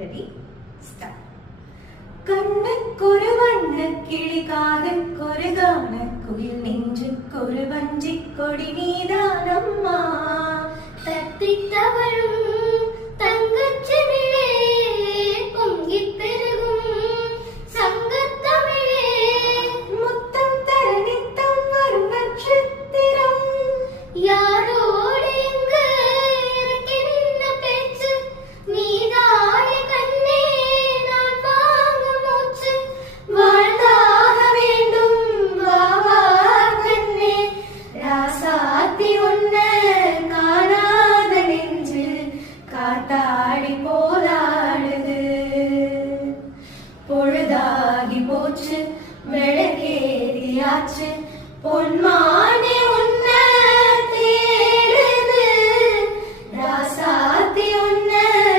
Ready? Start. കണ്ണക്കൊരു വണ്ണക്കിളി കാതക്കൊരു ഗാനക്കുയിൽ നെഞ്ചുക്കൊരു വഞ്ചിക്കൊടി നീതാനമ്മ തത്തിത്തവളും തങ്കച്ചെമിഴേ പൊങ്ങിപ്പെരുകും സംഗത്തമിഴേ മുത്തം തരനിത്തം വരും നക്ഷത്രം யாரோடு எங்கு இறக்கி நின்ன பேச்சு நீதாய கண்ணே நான் வாங்கும் மூச்சு வாழ்ந்தாக வேண்டும் வாவா கண்ணே ராசாத்தி ஒன்ன காணாத நெஞ்சு காத்தாடி போராடுது பொழுதாகி போச்சு விளக்கேறியாச்சு பொன்மானே